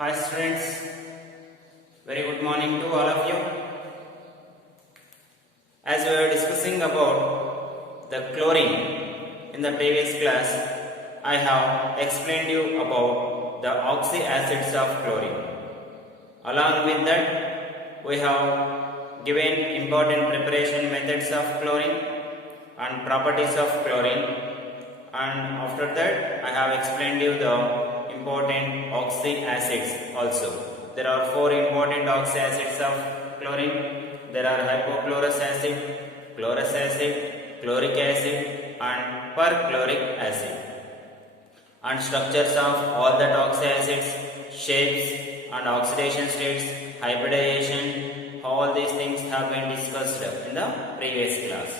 Hi students, very good morning to all of you. As we were discussing about the chlorine in the previous class, I have explained you about the oxy acids of chlorine. Along with that, we have given important preparation methods of chlorine and properties of chlorine, and after that I have explained you the important oxy acids also. There are four important oxy acids of chlorine. There are hypochlorous acid, chlorous acid, chloric acid and perchloric acid. And structures of all the oxy acids, shapes and oxidation states, hybridization, all these things have been discussed in the previous class.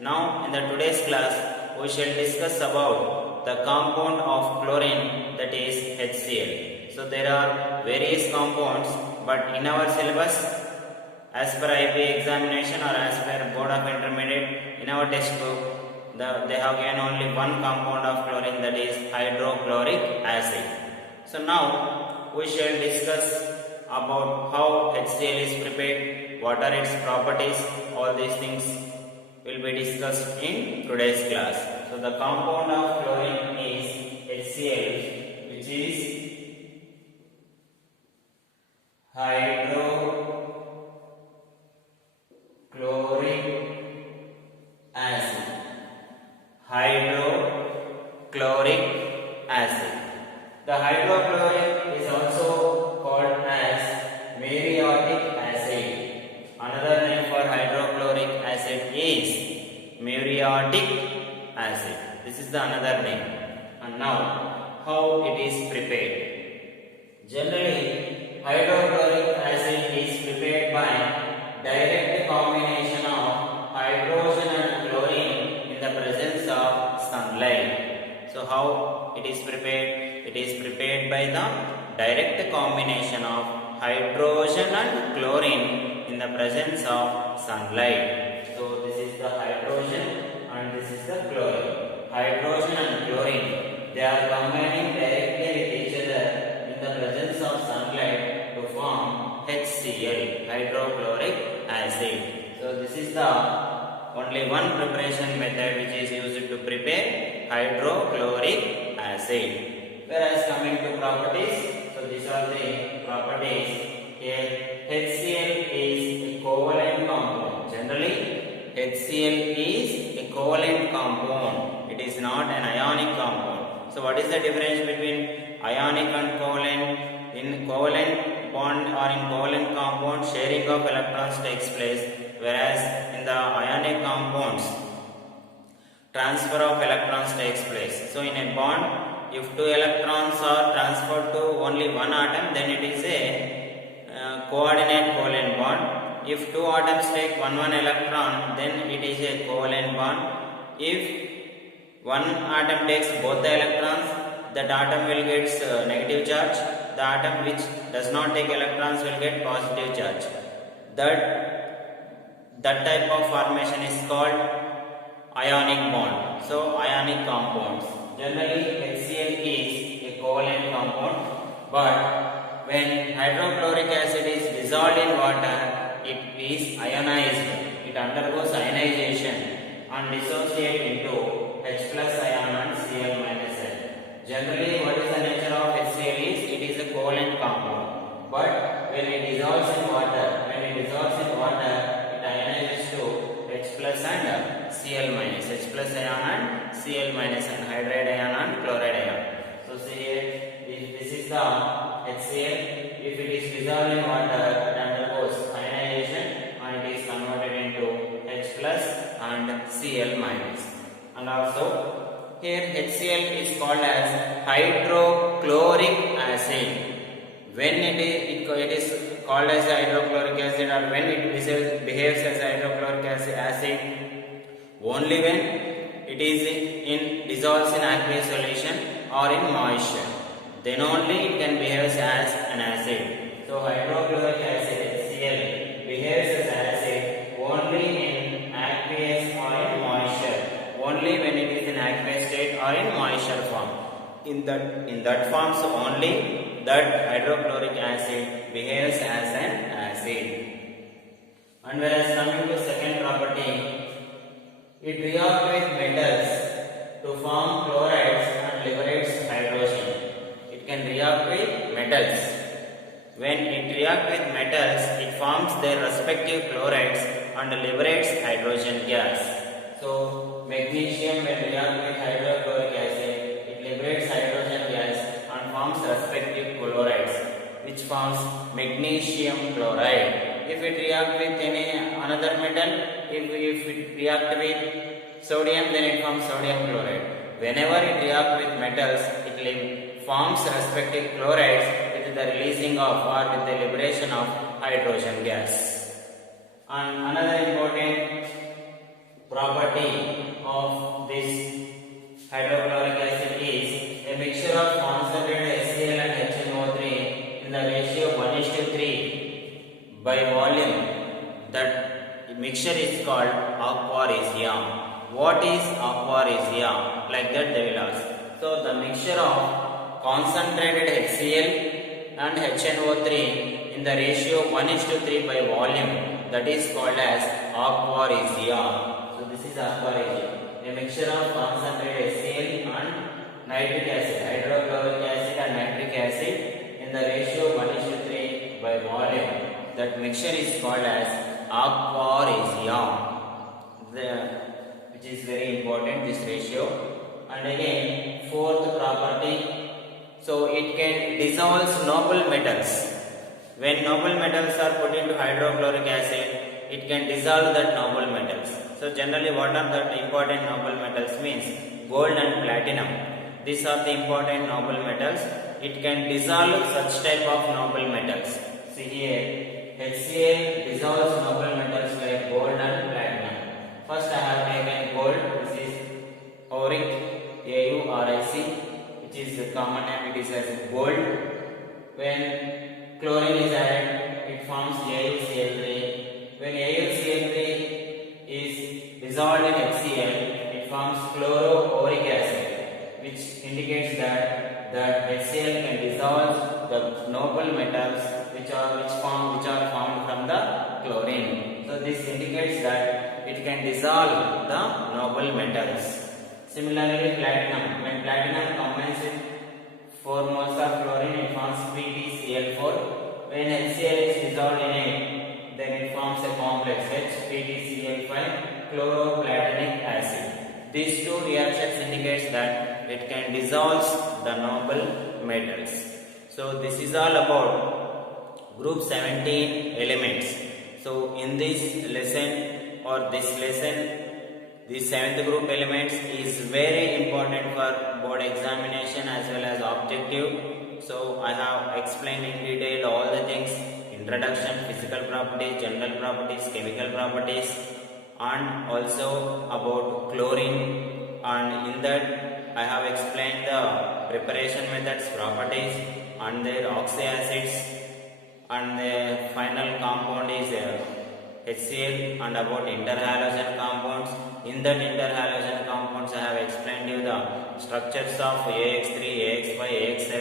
Now in the today's class we shall discuss about the compound of chlorine, that is HCl. So there are various compounds, but in our syllabus, as per IP examination or as per Board of Intermediate, in our textbook, they have given only one compound of chlorine, that is hydrochloric acid. So now we shall discuss about how HCl is prepared, what are its properties, all these things will be discussed in today's class. So the compound of chlorine is HCl, which is hydrochloric acid. Hydrochloric acid. The hydrochloric is also called as muriatic acid. Another name for hydrochloric acid is muriatic acid. This is the another name. And now, how it is prepared? Generally, hydrochloric acid is prepared by direct combination of hydrogen and chlorine in the presence of sunlight. So how it is prepared? It is prepared by the direct combination of hydrogen and chlorine in the presence of sunlight. So this is the hydrogen and this is the chlorine. Hydrogen and chlorine, they are combining directly with each other in the presence of sunlight to form HCl, hydrochloric acid. So this is the only one preparation method which is used to prepare hydrochloric acid. Whereas coming to properties, so these are the properties. Here HCl is a covalent compound. Generally HCl is a covalent compound. It is not an ionic compound. So what is the difference between ionic and covalent? In covalent bond or in covalent compound, sharing of electrons takes place, whereas in the ionic compounds, transfer of electrons takes place. So in a bond, if two electrons are transferred to only one atom, then it is a coordinate covalent bond. If two atoms take one electron, then it is a covalent bond. If one atom takes both the electrons, that atom will get negative charge. The atom which does not take electrons will get positive charge. That type of formation is called ionic bond. So ionic compounds. Generally HCl is a covalent compound, but when hydrochloric acid is dissolved in water, it is ionized. It undergoes ionization and dissociate into H plus ion and Cl minus N. Generally, what is the nature of HCl is? It is a covalent compound. But when it dissolves in water, it ionizes to H plus and Cl minus. H plus ion and Cl minus and hydride ion and chloride ion. So see here, this is the HCl. If it is dissolved in water, it undergoes ionization and it is converted into H plus and Cl minus. And also here HCl is called as hydrochloric acid. When it is called as hydrochloric acid, or when it behaves as hydrochloric acid, only when it is dissolves in aqueous solution or in moisture, then only it can behave as an acid. So hydrochloric acid HCl behaves as acid only in aqueous or in moisture. Only when it is in aqueous state or in moisture form. In that forms only that hydrochloric acid behaves as an acid. And whereas coming to second property, it reacts with metals to form chlorides and liberates hydrogen. It can react with metals. When it reacts with metals, it forms their respective chlorides and liberates hydrogen gas. So, magnesium when react with hydrochloric acid, it liberates hydrogen gas and forms respective chlorides, which forms magnesium chloride. If it react with any another metal, if it react with sodium, then it forms sodium chloride. Whenever it react with metals, it forms respective chlorides with the releasing of or with the liberation of hydrogen gas. And another important property of this hydrochloric acid is a mixture of concentrated HCl and HNO3 in the ratio 1:3 by volume. That mixture is called aquaresia. What is aquaresia? Like that they will ask. So the mixture of concentrated HCl and HNO3 in the ratio 1:3 by volume, that is called as aquaresia. So this is aquaresia. A mixture of concentrated HCl and nitric acid, hydrochloric acid and nitric acid in the ratio 1:3 by volume. That mixture is called as aquaresia, which is very important, this ratio. And again, fourth property, so it can dissolve noble metals. When noble metals are put into hydrochloric acid, it can dissolve that noble metals. So generally, what are the important noble metals means? Gold and platinum. These are the important noble metals. It can dissolve such type of noble metals. See here, HCl dissolves noble metals like gold and platinum. First I have taken gold. This is auric, AuRic, which is the common name, it is as gold. When chlorine is added, it forms AuCl3. When AuCl3 is dissolved in HCl, it forms chloroauric acid, which indicates that HCl can dissolve the noble metals which are formed from the chlorine. So this indicates that it can dissolve the noble metals. Similarly, platinum. When platinum combines with 4 moles of chlorine, it forms PtCl4. When HCl is dissolved in it, then it forms a complex HPtCl5 chloroplatinic acid. These two reactions indicates that it can dissolve the noble metals. So this is all about group 17 elements. So in this lesson the 7th group elements is very important for board examination as well as objective. So I have explained in detail all the things: introduction, physical properties, general properties, chemical properties, and also about chlorine. And in that I have explained the preparation methods, properties, and their oxyacids, and the final compound is HCl, and about interhalogen compounds. In that interhalogen compounds I have explained you the structures of AX3, AX5, AX7.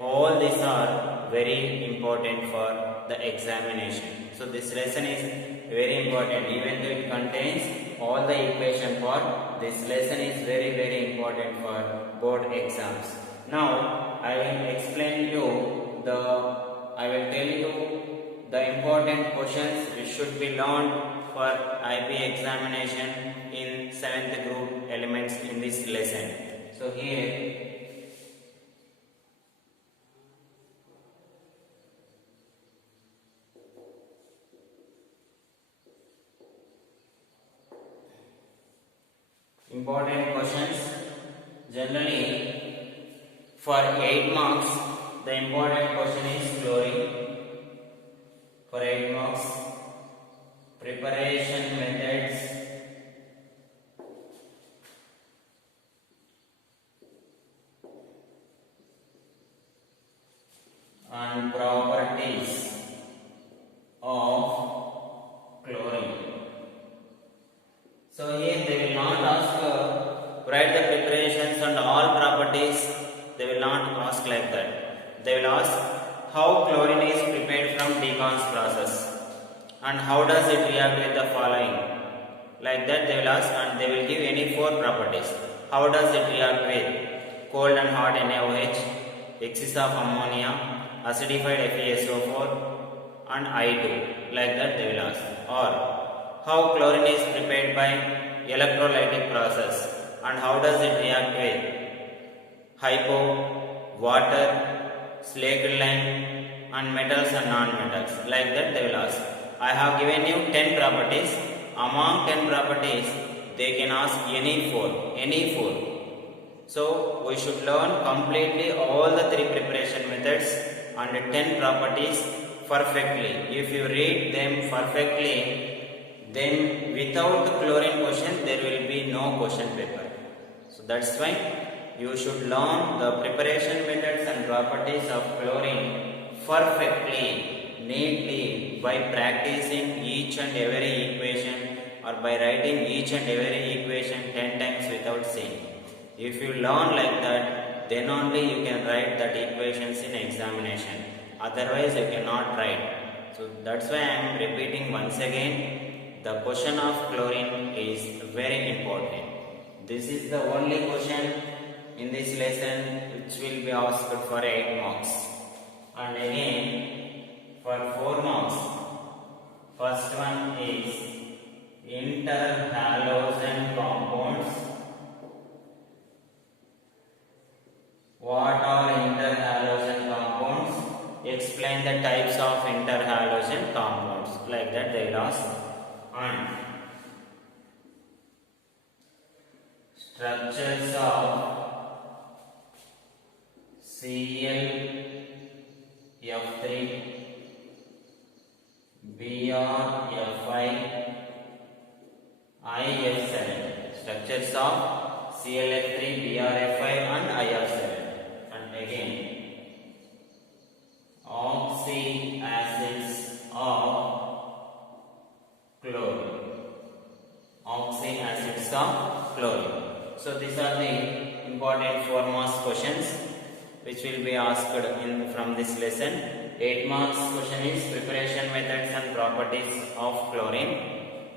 All these are very important for the examination. So this lesson is very important, even though it contains all the equation part. This lesson is very important for board exams. Now I will tell you the important questions which should be learned for IB examination in 7th group elements in this lesson. So here important questions. Generally for 8 marks the important question is chlorine. For 8 marks, preparation methods, and properties of chlorine. So here they will not ask write the preparations and all properties. They will not ask like that. they will ask how chlorine is prepared from decons process and how does it react with the following. Like that they will ask, and they will give any 4 properties. How does it react with cold and hot NaOH, excess of ammonia, acidified FeSO4 and I2. Like that they will ask. Or how chlorine is prepared by electrolytic process and how does it react with hypo, water, slaked lime and metals and non-metals. Like that they will ask. I have given you 10 properties. Among 10 properties they can ask any 4. So we should learn completely all the 3 preparation methods and 10 properties perfectly. If you read them perfectly, then without the chlorine question there will be no question paper. So that's why you should learn the preparation methods and properties of chlorine perfectly, neatly, by practicing each and every equation or by writing each and every equation 10 times without seeing. If you learn like that, then only you can write that equations in examination. Otherwise you cannot write. So that's why I am repeating once again, the question of chlorine is very important. This is the only question in this lesson which will be asked for 8 marks. And again for 4 marks, first one is interhalogen compounds. What are interhalogen compounds? Explain the types of interhalogen compounds. Like that they will ask. And structures of ClF3, BrFi, IF7. Structures of ClF3, BrFi and IF7. And again, oxy acids of chlorine. Oxy acids of chlorine. So these are the important 4 marks questions which will be asked from this lesson. 8 marks question is preparation methods and properties of chlorine,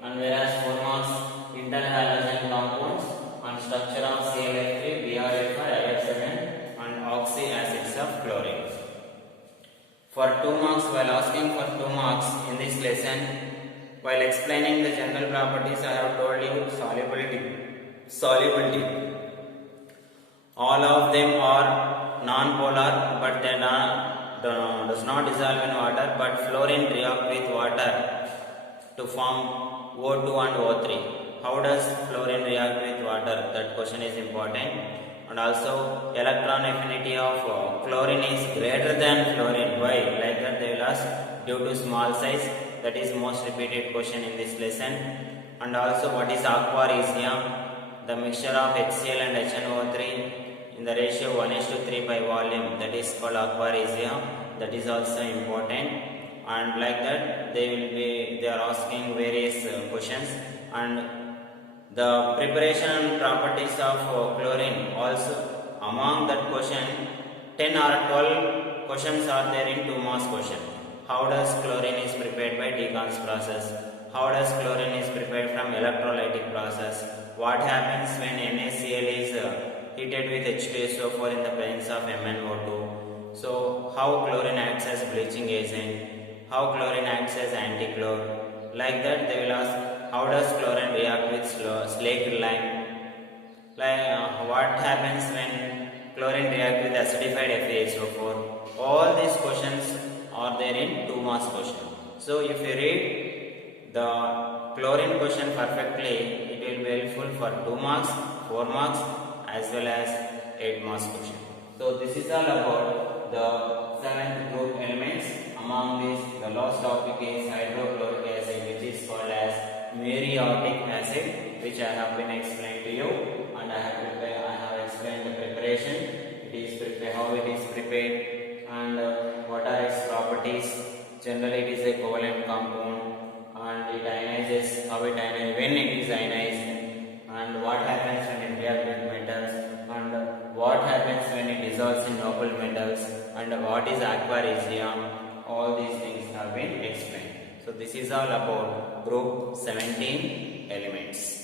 and whereas 4 marks interhalogen compounds and structure of ClF3, BrFi, IF7 and oxy acids of chlorine. For 2 marks, while asking for 2 marks in this lesson, while explaining the general properties, I have told you solubility. All of them are non-polar, but they does not dissolve in water, but fluorine react with water to form O2 and O3. How does fluorine react with water? That question is important. And also electron affinity of chlorine is greater than fluorine. Why? Like that they will ask, due to small size. That is most repeated question in this lesson. And also what is aquaresia? The mixture of HCl and HNO3 in the ratio 1:3 by volume, that is called aquaresia. That is also important. And like that they are asking various questions. And the preparation and properties of chlorine also, among that question 10 or 12 questions are there in 2 marks question. How does chlorine is prepared by decons process? How does chlorine is prepared from electrolytic process? What happens when NaCl is heated with H2SO4 in the presence of MnO2? So how chlorine acts as bleaching agent? How chlorine acts as anti-chlor? Like that they will ask, how does chlorine react with slaked lime? Like what happens when chlorine react with acidified FeSO4? All these questions are there in 2 marks question. So if you read the chlorine question perfectly, it will be helpful for 2 marks, 4 marks as well as 8 marks question. So this is all about the 7th group elements. Among these, the last topic is hydrochloric acid, which is called as muriatic acid, which I have been explained to you, and I have explained the preparation. How it is prepared, and what are its properties. Generally, it is a covalent compound, and it ionizes. How it ionizes, when it is ionized, and what happens when it reacts with metals, and what happens when it dissolves dissolves in noble metals, and what is aqua regia. All these things have been explained. So this is all about group 17 elements.